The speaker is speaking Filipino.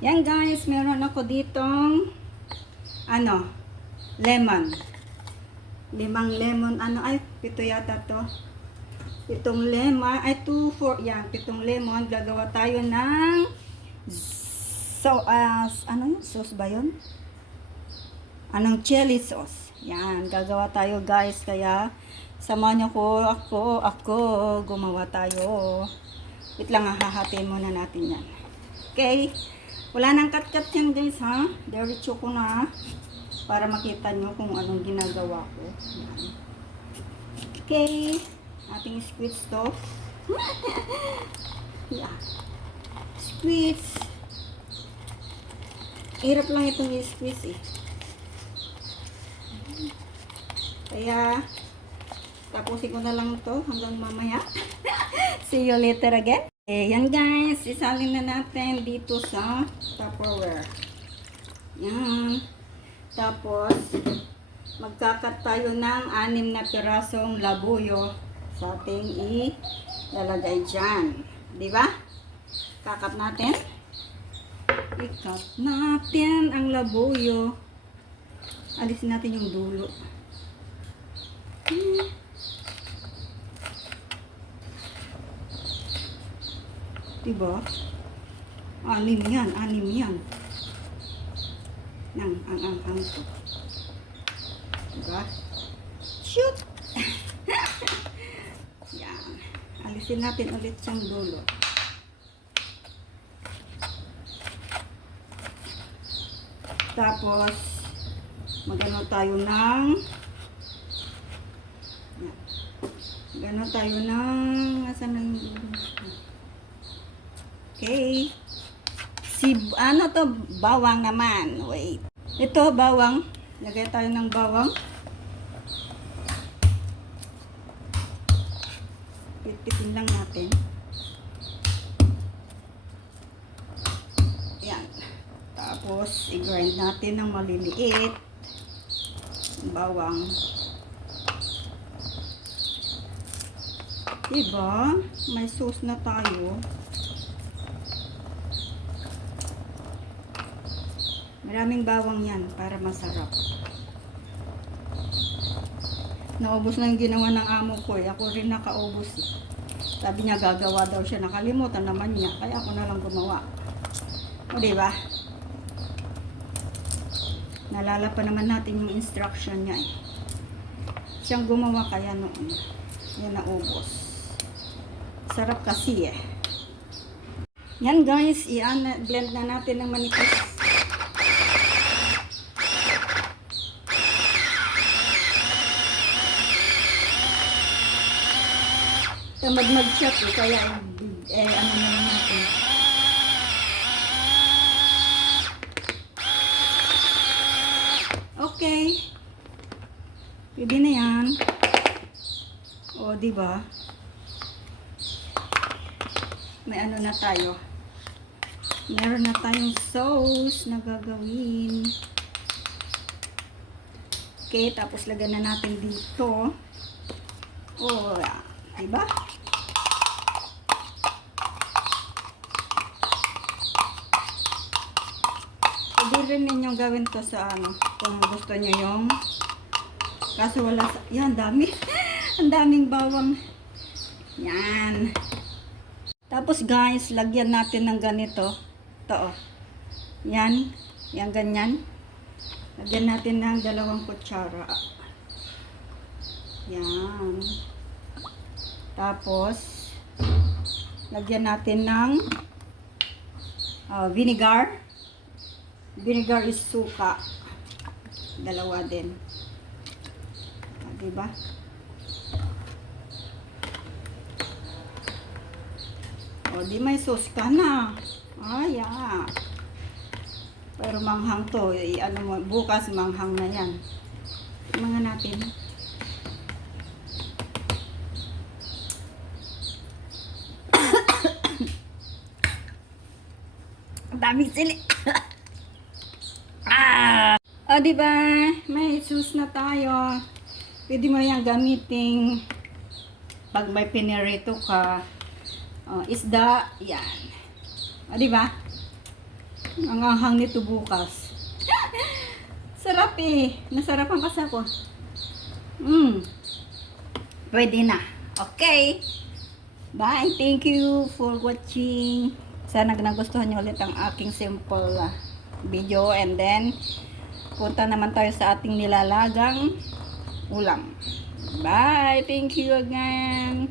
Yan guys, meron ako ditong lemon. 5 lemon, pito yata to. 7 lemon, 2, 4, yan, 7 lemon. Gagawa tayo ng sauce ba yun? Chili sauce. Yan, gagawa tayo guys, kaya samahan niyo ako, gumawa tayo. Wait lang, hahatiin muna natin yan. Okay, wala nang cut-cut yan guys ha. Diretso ko na para makita nyo kung anong ginagawa ko. Yan. Okay, ating squeeze to. Yeah. Squeeze. Hirap lang itong i-squeeze eh. Kaya tapusin ko na lang to hanggang mamaya. See you later again. Yan guys, isalin na natin dito sa Tupperware. Yan. Tapos, magkakat tayo ng 6 na pirasong labuyo sa ating ilalagay dyan. Diba? Kakat natin. I-cut natin ang labuyo. Alisin natin yung dulo. Diba? 6 yan. Ang to. Diba? Shoot! Yan. Alisin natin ulit siyang dulo. Tapos, magano tayo ng asan na yung dulo? Okay. Bawang naman. Wait. Ito, bawang. Lagay tayo ng bawang. Pitpitin lang natin. Yan. Tapos, i-grind natin ng maliliit. Bawang. Diba? May sauce na tayo. Maraming bawang yan para masarap. Naubos na yung ginawa ng amo ko eh. Ako rin nakaubos eh. Sabi niya gagawa daw siya. Nakalimutan naman niya. Kaya ako na lang gumawa. O diba? Nalala pa naman natin yung instruction niya eh. Siyang gumawa kaya noon. Yan naubos. Sarap kasi eh. Yan guys. I-blend na natin ng manipis. Tamad mag-chat eh, kaya ano naman natin. Okay. Pwede na yan. O, diba? May ano na tayo. Meron na tayong sauce na gagawin. Okay, tapos lagyan na natin dito. O, diba? Pwede rin ninyong gawin to sa kung gusto nyo yung kaso wala sa, yan, dami. Ang daming bawang. Yan. Tapos guys, lagyan natin ng ganito. Ito oh. Yan. Yan ganyan. Lagyan natin ng 2 kutsara. Yan. Tapos, lagyan natin ng vinegar. Vinegar is suka. 2 din. Diba? O, di may sauce ka na. Yeah. Pero manghang to. Bukas manghang na yan. Mga natin. Daming sili. O, diba? May sauce na tayo. Pwede mo yan gamitin pag may pinirito ka. Isda. Yan. O, diba? Ang anghang nito bukas. Sarap eh. Nasarapan kasi ako. Pwede na. Okay. Bye. Thank you for watching. Sana nagustuhan nyo ulit ang aking simple video. And then, punta naman tayo sa ating nilalagang ulam. Bye. Thank you again.